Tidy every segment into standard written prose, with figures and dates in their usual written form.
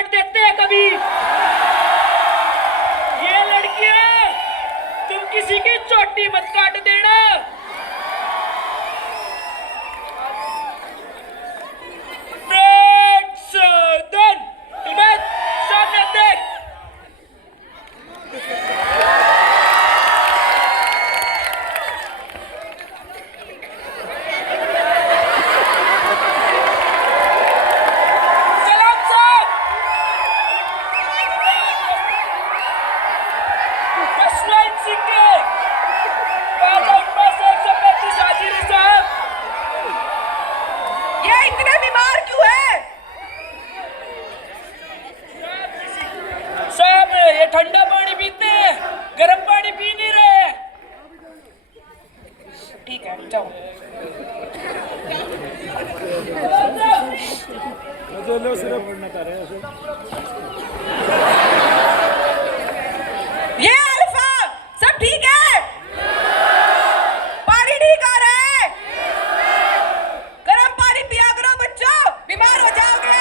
काट देते हैं कभी। ये लड़कियां, तुम किसी की चोटी मत काट देना। सामने देख। ठंडा पानी पीते हैं, गर्म पानी पी नहीं रहे। ठीक है जाओ। ये अल्फा सब ठीक है? पानी ठीक आ रहा है? गर्म पानी पिया करो बच्चों, बीमार हो जाओगे।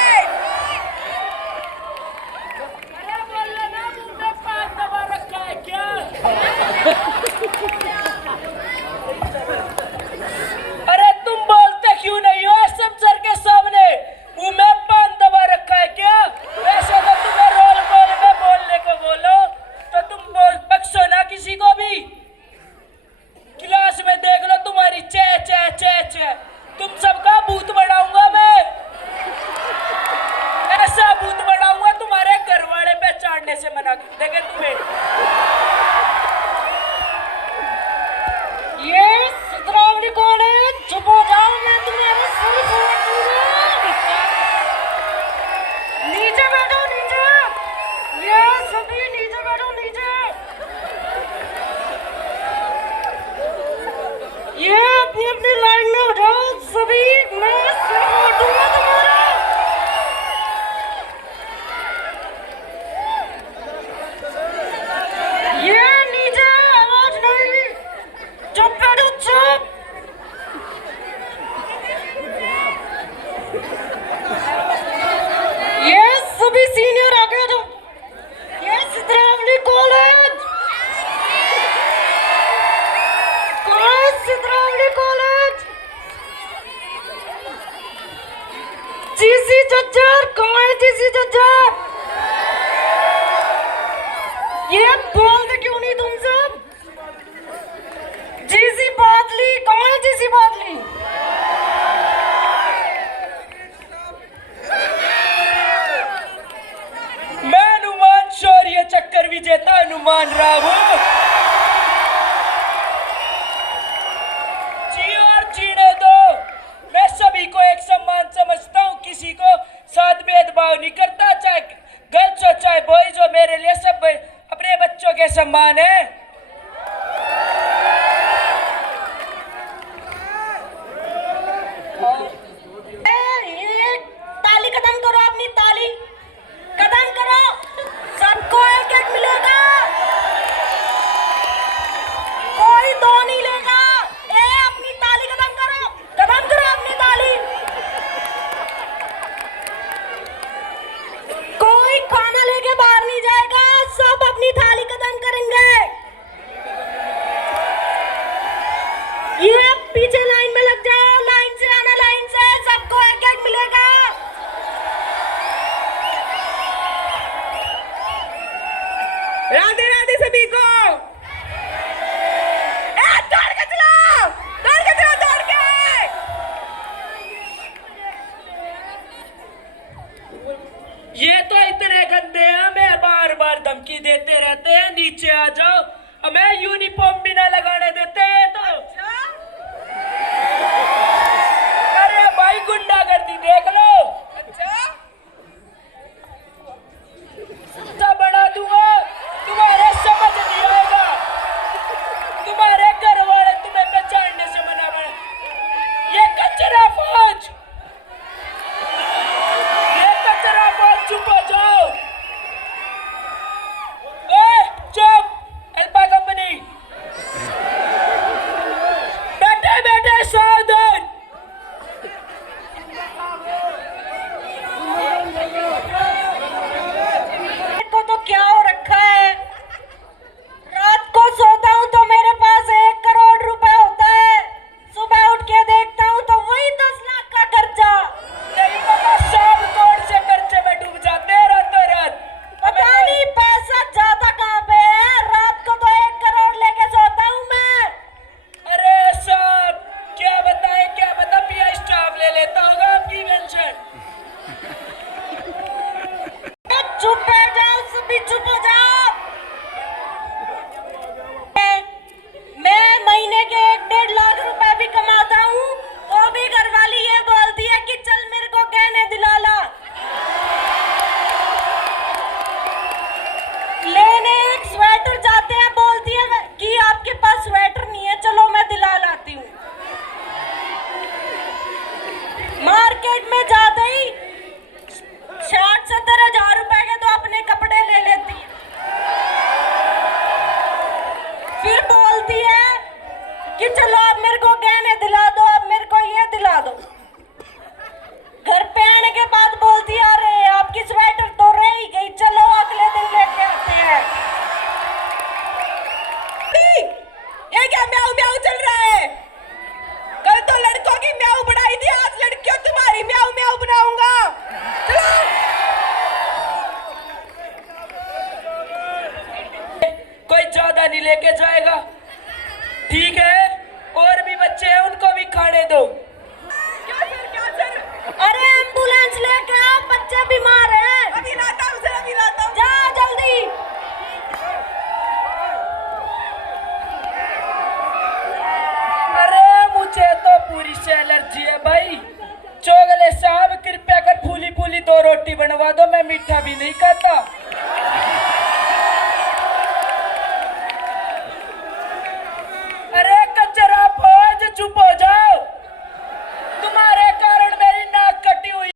अरे तुम बोलते क्यों नहीं हो सब सर के सामने? मुंह में पान दबा रखा है क्या? वैसे तो तुम्हें रोल कॉल में बोलने को बोलो तो तुम बख्शो ना किसी को भी। क्लास में देख लो तुम्हारी चे चे चे चे। तुम सबका भूत बनाऊंगा मैं, ऐसा भूत बनाऊंगा तुम्हारे घर वाले पहचानने से मना कर देंगे तुम्हें। ये सिद्धरामनी कॉलेज, चुप हो जाओ, मैं तुम्हारे सर फोड़ दूंगा। नीचे बैठो नीचे, ये सभी नीचे बैठो नीचे। ये अपनी अपनी लाइन में हो जाओ सभी, मैं सर फोड़ दूंगा तुम्हारा। ये नीचे आवाज नहीं, चुप बैठो चुप। ये सभी सीनियर आ गए तो ये सिद्धरामनी कॉलेज, सिद्धरामनी कॉलेज। जीसी जज्जर कहाँ है? जीसी जज्जर ये बोलते क्यों नहीं तुम सब? जीसी बादली कहाँ है? जीसी बादली मैं हनुमान शौर्य चक्कर विजेता हनुमान राव हूँ। जी और जीने दो। मैं सभी को एक समान समझता हूँ, किसी को साथ भेदभाव नहीं करता, चाहे गर्ल्स हो चाहे बॉयज हो। मेरे लिए सब अपने बच्चों के समान है। ताली कदम करो, अपनी ताली कदम करो, सबको एक एक मिलेगा, कोई दो नहीं लेगा। अपनी ताली कदम करो अपनी ताली। कोई खाना लेके बाहर नहीं जाएगा, सब अपनी थाली कदम करेंगे। ये पीछे लाइन में लग जाओ, लाइन से आना, लाइन से, सबको एक एक मिलेगा। राधे राधे सभी को। दौड़ के चलो, दौड़ के चलो, दौड़ के। ये तो इतने गंदे हैं, हमें बार बार धमकी देते रहते हैं नीचे आ जाओ, हमें यूनिफॉर्म भी ना लगाने देते हैं। तो अरे भाई गुंडागर्दी देख लो। अच्छा बना दूंगा, तुम्हारे समझ नहीं आएगा, तुम्हारे घर वाले तुम्हें पहचानने से मना बना। ये कचरा फौज, ये कचरा फौज, चुप हो जाओ। चुप, अल्फा कंपनी। चुप बैठ जाओ, सभी चुप हो जाओ। मैं महीने के 1-1.5 लाख रुपए भी कमाता हूँ, तो भी घरवाली ये बोलती है कि चल मेरे को गहने दिला ला। लेने एक स्वेटर जाते हैं, बोलती है कि आपके पास स्वेटर नहीं है, चलो मैं दिला लाती हूँ। मार्केट में जाते ही 60-70 हजार रुपए के तो अपने कपड़े ले लेती है, फिर बोलती है कि चलो अब मेरे को गहने दिला दो, अब मेरे को ये दिला दो। घर पे आने के बाद बोलती है अरे आपकी स्वेटर तो रह ही गई, चलो अगले दिन लेके आते हैं। ये क्या म्याऊ म्याऊ चल रहा है? कल तो लड़कों की म्याऊ बनाई थी, आज लड़कियों तुम्हारी म्याऊ म्याऊ बनाऊंगा। चलो। कोई ज्यादा नहीं लेके जाएगा, ठीक है? और भी बच्चे हैं, उनको भी खाने दो। क्या सर? अरे एम्बुलेंस लेके आओ, बच्चे बीमार हैं। अभी लाता हूँ सर, अभी लाता हूँ। जा जल्दी। अरे मुझे तो पूरी से एलर्जी है भाई। चोगले साहब कृपया कर फूली फूली 2 रोटी बनवा दो, मैं मीठा भी नहीं खाता। अरे कचरा फौज चुप हो